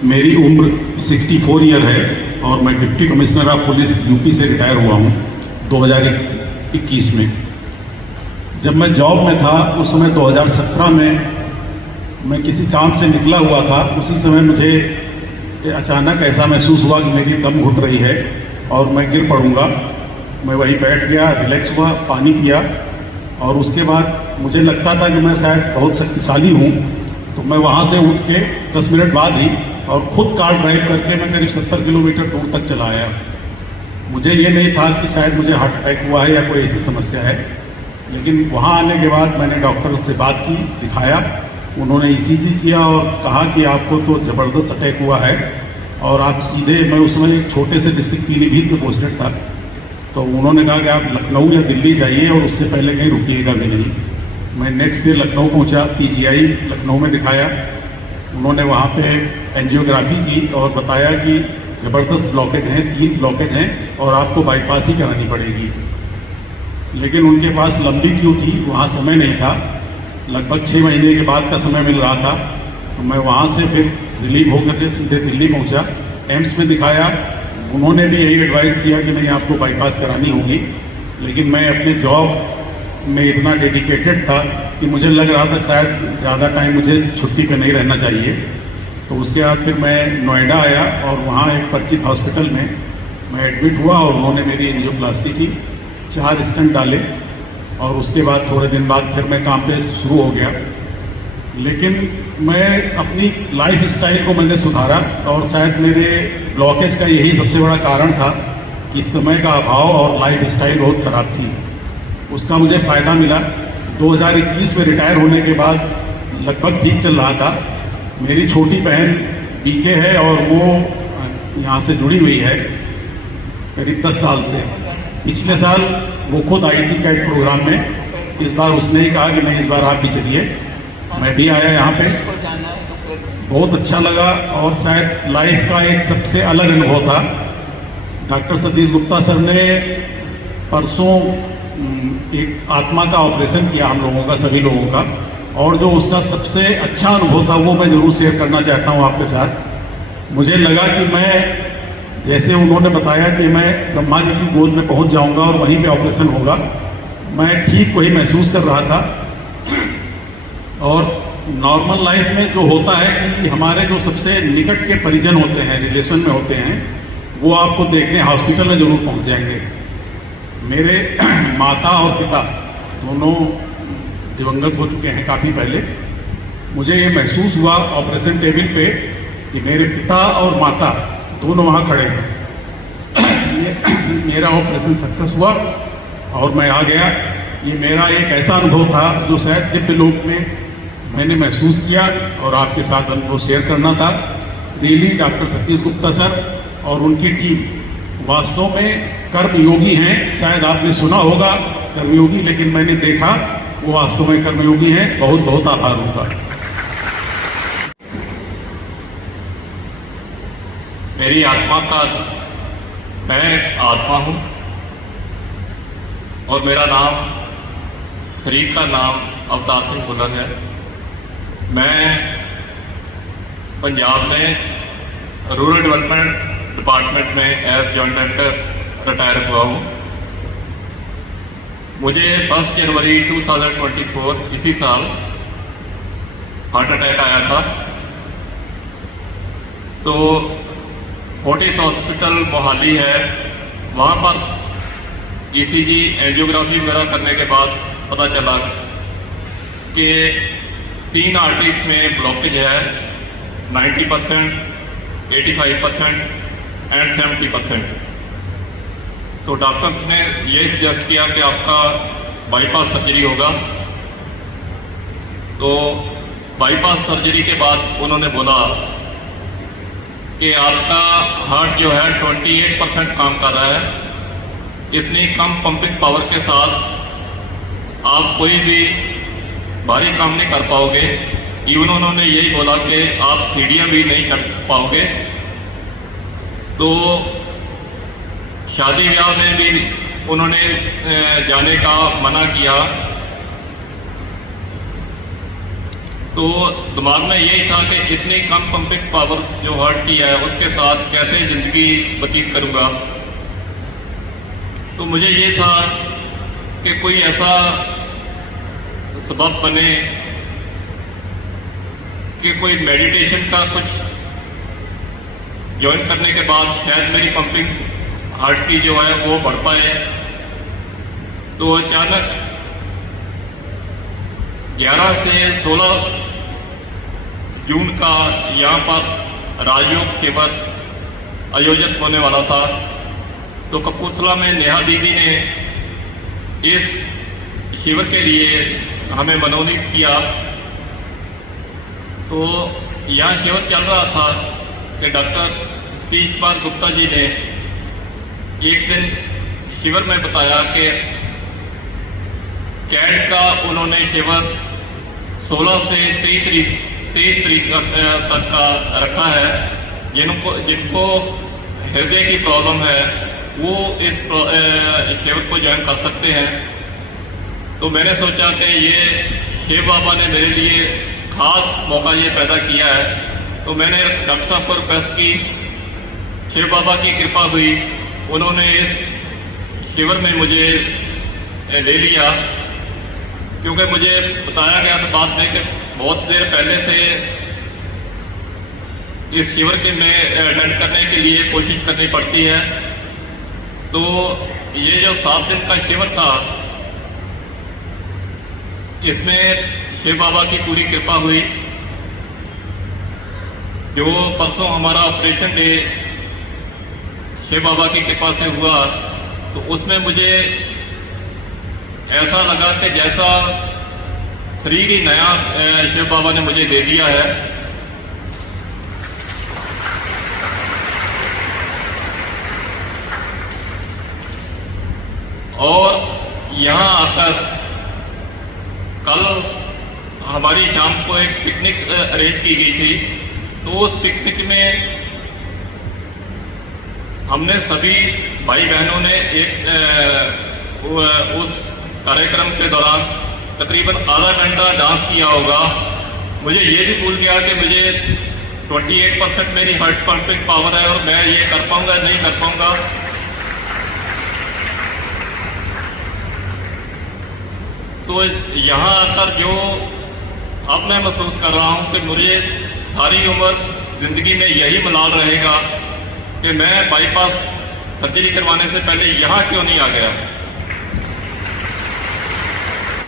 मेरी उम्र 64 ईयर है और मैं deputy commissioner of police UP से रिटायर हुआ हूँ 2021 में। जब मैं जॉब में था उस समय 2017 में मैं किसी काम से निकला हुआ था। उसी समय मुझे अचानक ऐसा महसूस हुआ कि मेरी दम घुट रही है और मैं गिर पड़ूंगा। मैं वहीं बैठ गया, रिलैक्स हुआ, पानी पिया और उसके बाद मुझे लगता था कि मैं शायद बहुत शक्तिशाली हूँ। तो मैं वहाँ से उठ के 10 मिनट बाद ही और खुद कार ड्राइव करके मैं करीब 70 किलोमीटर दूर तक चला आया। मुझे ये नहीं था कि शायद मुझे हार्ट अटैक हुआ है या कोई ऐसी समस्या है, लेकिन वहाँ आने के बाद मैंने डॉक्टर से बात की, दिखाया। उन्होंने ईसीजी किया और कहा कि आपको तो ज़बरदस्त अटैक हुआ है और आप सीधे, मैं उस समय एक छोटे से डिस्ट्रिक्ट पीलीभीत में पोस्टेड था, तो उन्होंने कहा कि आप लखनऊ या दिल्ली जाइए और उससे पहले कहीं रुकिएगा भी नहीं। मैं नेक्स्ट डे लखनऊ पहुंचा, पीजीआई लखनऊ में दिखाया। उन्होंने वहाँ पे एंजियोग्राफी की और बताया कि ज़बरदस्त ब्लॉकेज हैं, 3 ब्लॉकेज हैं और आपको बाईपास ही करानी पड़ेगी। लेकिन उनके पास लंबी क्यू थी, वहाँ समय नहीं था। लगभग 6 महीने के बाद का समय मिल रहा था। तो मैं वहाँ से फिर रिलीव होकर के सीधे दिल्ली पहुँचा, एम्स में दिखाया। उन्होंने भी यही एडवाइस किया कि नहीं, आपको बाईपास करानी होगी। लेकिन मैं अपने जॉब में इतना डेडिकेटेड था कि मुझे लग रहा था शायद ज़्यादा टाइम मुझे छुट्टी पे नहीं रहना चाहिए। तो उसके बाद फिर मैं नोएडा आया और वहाँ एक परिचित हॉस्पिटल में मैं एडमिट हुआ और उन्होंने मेरी एंजियोप्लास्टी की, 4 स्टेंट डाले और उसके बाद थोड़े दिन बाद फिर मैं काम पे शुरू हो गया। लेकिन मैं अपनी लाइफ स्टाइल को मैंने सुधारा और शायद मेरे ब्लॉकेज का यही सबसे बड़ा कारण था कि समय का अभाव और लाइफ स्टाइल बहुत ख़राब थी। उसका मुझे फ़ायदा मिला। 2021 में रिटायर होने के बाद लगभग ठीक चल रहा था। मेरी छोटी बहन बीके है और वो यहाँ से जुड़ी हुई है करीब 10 साल से। पिछले साल वो खुद आई थी कैट प्रोग्राम में। इस बार उसने ही कहा कि नहीं, इस बार आप भी चलिए। मैं भी आया यहाँ पे, बहुत अच्छा लगा और शायद लाइफ का एक सबसे अलग अनुभव था। डॉक्टर सतीश गुप्ता सर ने परसों एक आत्मा का ऑपरेशन किया हम लोगों का, सभी लोगों का, और जो उसका सबसे अच्छा अनुभव था वो मैं ज़रूर शेयर करना चाहता हूँ आपके साथ। मुझे लगा कि मैं, जैसे उन्होंने बताया कि मैं ब्रह्मा जी की गोद में पहुँच जाऊँगा और वहीं पे ऑपरेशन होगा, मैं ठीक वही महसूस कर रहा था। और नॉर्मल लाइफ में जो होता है कि हमारे जो सबसे निकट के परिजन होते हैं, रिलेशन में होते हैं, वो आपको देखने हॉस्पिटल में ज़रूर पहुँच जाएंगे। मेरे माता और पिता दोनों दिवंगत हो चुके हैं काफ़ी पहले। मुझे ये महसूस हुआ ऑपरेशन टेबल पे कि मेरे पिता और माता दोनों वहाँ खड़े हैं। मेरा ऑपरेशन सक्सेस हुआ और मैं आ गया। ये मेरा एक ऐसा अनुभव था जो शायद दिव्य लोक में मैंने महसूस किया और आपके साथ अनुभव शेयर करना था। Really doctor Satish Gupta sir और उनकी टीम वास्तव में कर्मयोगी हैं। शायद आपने सुना होगा कर्मयोगी, लेकिन मैंने देखा वो वास्तव में कर्मयोगी हैं। बहुत बहुत आभार उनका। मेरी आत्मा का, मैं आत्मा हूँ और मेरा नाम, शरीर का नाम अवतार सिंह भुल्लर है। मैं पंजाब में रूरल डेवलपमेंट डिपार्टमेंट में एज जॉइंट डायरेक्टर रिटायर हुआ हूँ। मुझे 1 जनवरी 2024 इसी साल हार्ट अटैक आया था। तो फोर्टिस हॉस्पिटल मोहाली है, वहाँ पर ईसीजी एंजियोग्राफी वगैरह करने के बाद पता चला कि 3 आर्टरीज में ब्लॉकेज है, 90%, 85% एंड 70%। तो डॉक्टर्स ने ये सजेस्ट किया कि आपका बाईपास सर्जरी होगा। तो बाईपास सर्जरी के बाद उन्होंने बोला कि आपका हार्ट जो है 28% काम कर रहा है। इतनी कम पंपिंग पावर के साथ आप कोई भी भारी काम नहीं कर पाओगे। इवन उन्होंने यही बोला कि आप सीढ़ियाँ भी नहीं चढ़ पाओगे। तो शादी ब्याह में भी उन्होंने जाने का मना किया। तो दिमाग में यही था कि इतनी कम पंपिंग पावर जो हार्ट की है उसके साथ कैसे ज़िंदगी व्यतीत करूँगा। तो मुझे ये था कि कोई ऐसा सबब बने कि कोई मेडिटेशन का कुछ ज्वाइन करने के बाद शायद मेरी पंपिंग हार्ट की जो है वो बढ़ पाए। तो अचानक 11 से 16 जून का यहाँ पर राजयोग शिविर आयोजित होने वाला था। तो कपूरथला में नेहा दीदी ने इस शिविर के लिए हमें मनोनीत किया। तो यहाँ शिविर चल रहा था कि डॉक्टर सतीश कुमार गुप्ता जी ने एक दिन शिविर में बताया कि कैड का उन्होंने शिविर 16 से 23 तारीख तक का रखा है। जिनको हृदय की प्रॉब्लम है वो इस शिविर को ज्वाइन कर सकते हैं। तो मैंने सोचा कि ये शिव बाबा ने मेरे लिए खास मौका ये पैदा किया है। तो मैंने डॉक्टर साहब को रिक्वेस्ट की, शिव बाबा की कृपा हुई, उन्होंने इस शिविर में मुझे ले लिया। क्योंकि मुझे बताया गया था बाद में कि बहुत देर पहले से इस शिविर के में अटेंड करने के लिए कोशिश करनी पड़ती है। तो ये जो 7 दिन का शिविर था इसमें शिव बाबा की पूरी कृपा हुई। जो परसों हमारा ऑपरेशन डे शिव बाबा की कृपा से हुआ, तो उसमें मुझे ऐसा लगा कि जैसा शरीर ही नया शिव बाबा ने मुझे दे दिया है। और यहाँ आकर कल हमारी शाम को एक पिकनिक अरेंज की गई थी। तो उस पिकनिक में हमने सभी भाई बहनों ने उस कार्यक्रम के दौरान तकरीबन आधा घंटा डांस किया होगा। मुझे ये भी भूल गया कि मुझे 28% मेरी हार्ट पंपिंग पावर है और मैं ये कर पाऊंगा नहीं कर पाऊंगा। तो यहाँ आकर जो अब मैं महसूस कर रहा हूँ कि मुझे सारी उम्र ज़िंदगी में यही मलाल रहेगा कि मैं बाईपास सर्जरी करवाने से पहले यहाँ क्यों नहीं आ गया।